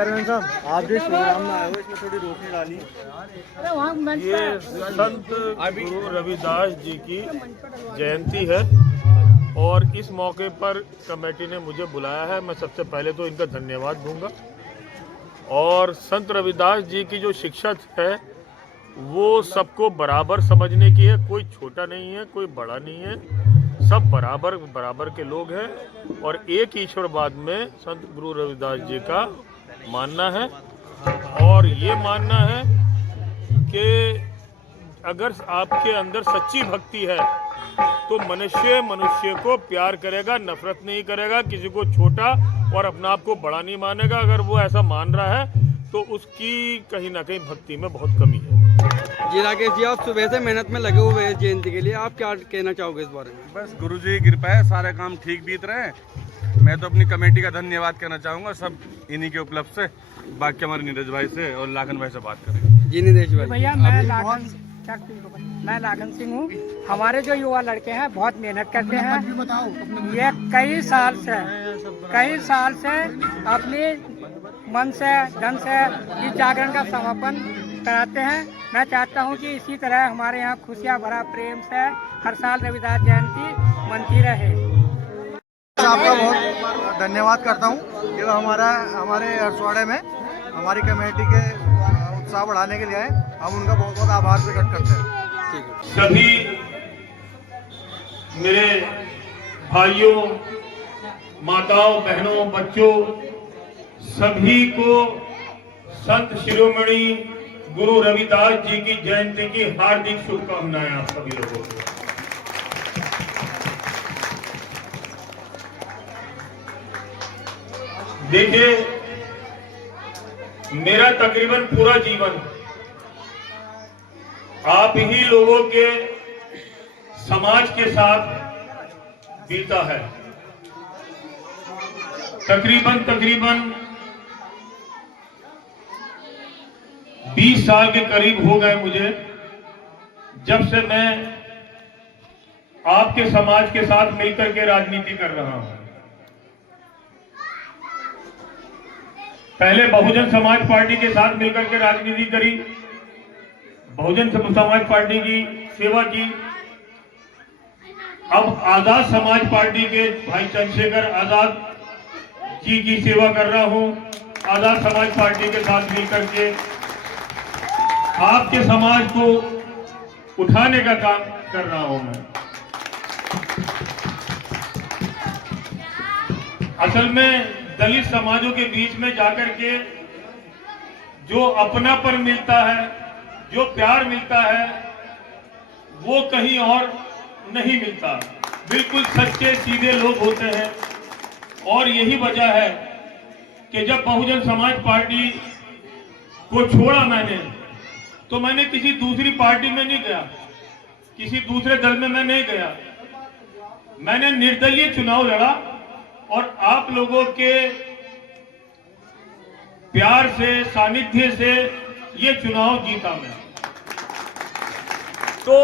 Chairman साहब, आप जिस प्रोग्राम में आए हो इसमें थोड़ी रोशनी डाली। ये संत गुरु रविदास जी की जयंती है और इस मौके पर कमेटी ने मुझे बुलाया है। मैं सबसे पहले तो इनका धन्यवाद दूंगा। और संत रविदास जी की जो शिक्षा है वो सबको बराबर समझने की है। कोई छोटा नहीं है, कोई बड़ा नहीं है, सब बराबर बराबर के लोग हैं। और एक ईश्वरवाद में संत गुरु रविदास जी का मानना है। और ये मानना है कि अगर आपके अंदर सच्ची भक्ति है तो मनुष्य मनुष्य को प्यार करेगा, नफरत नहीं करेगा, किसी को छोटा और अपने आप को बड़ा नहीं मानेगा। अगर वो ऐसा मान रहा है तो उसकी कहीं ना कहीं भक्ति में बहुत कमी है। जी राकेश जी, आप सुबह से मेहनत में लगे हुए हैं जयंती के लिए, आप क्या कहना चाहोगे इस बारे में? बस गुरु जी की कृपा है, सारे काम ठीक बीत रहे हैं। मैं तो अपनी कमेटी का धन्यवाद करना चाहूँगा, सब इन्हीं के उपलब्ध से। बाकी हमारे नीरज भाई से और लाखन भाई से बात करेंगे। जी नीरज भाई। भैया मैं लाखन सिंह हूँ। हमारे जो युवा लड़के हैं बहुत मेहनत करते हैं। ये कई साल से अपने मन से धन से इस जागरण का समापन कराते हैं। मैं चाहता हूँ कि इसी तरह हमारे यहाँ खुशियाँ भरा प्रेम से हर साल रविदास जयंती मनती रहे। आपका बहुत धन्यवाद करता हूँ कि हमारे हरसवाड़े में हमारी कमेटी के उत्साह बढ़ाने के लिए आए। हम उनका बहुत बहुत आभार प्रकट करते हैं। सभी मेरे भाइयों, माताओं, बहनों, बच्चों सभी को संत शिरोमणि गुरु रविदास जी की जयंती की हार्दिक शुभकामनाएं आप सभी लोगों को। देखिए, मेरा तकरीबन पूरा जीवन आप ही लोगों के समाज के साथ बीता है। तकरीबन 20 साल के करीब हो गए मुझे, जब से मैं आपके समाज के साथ मिलकर के राजनीति कर रहा हूं। पहले बहुजन समाज पार्टी के साथ मिलकर के राजनीति करी, बहुजन समाज पार्टी की सेवा की। अब आजाद समाज पार्टी के भाई चंद्रशेखर आजाद जी की सेवा कर रहा हूं। आजाद समाज पार्टी के साथ मिलकर के आपके समाज को उठाने का काम कर रहा हूं मैं। असल में दलित समाजों के बीच में जाकर के जो अपनापन मिलता है, जो प्यार मिलता है, वो कहीं और नहीं मिलता। बिल्कुल सच्चे सीधे लोग होते हैं। और यही वजह है कि जब बहुजन समाज पार्टी को छोड़ा मैंने, तो मैंने किसी दूसरी पार्टी में नहीं गया, किसी दूसरे दल में मैं नहीं गया। मैंने निर्दलीय चुनाव लड़ा और आप लोगों के प्यार से, सानिध्य से ये चुनाव जीता मैं। तो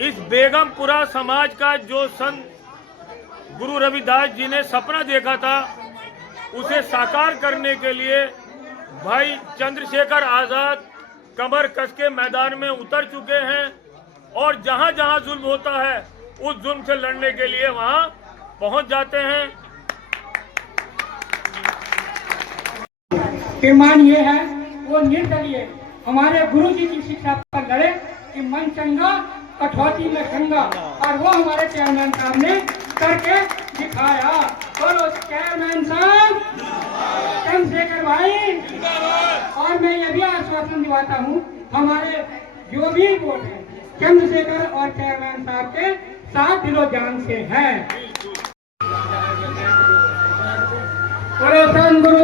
इस बेगमपुरा समाज का जो संत गुरु रविदास जी ने सपना देखा था, उसे साकार करने के लिए भाई चंद्रशेखर आजाद कमर कस के मैदान में उतर चुके हैं। और जहां जहां जुल्म होता है उस जुल्म से लड़ने के लिए वहां पहुंच जाते हैं। ईमान ये है वो निर्दलीय हमारे गुरु जी की शिक्षा पर लड़े कि मन चंगा कठौती में गंगा, और वो हमारे चेयरमैन साहब ने करके दिखाया। बोलो चेयरमैन साहब, चंद्रशेखर भाई। और मैं ये भी आश्वासन दिलाता हूँ, हमारे जो भी वोट है चंद्रशेखर और चेयरमैन साहब के साथ दिलो जान से है। बोलो संत गुरु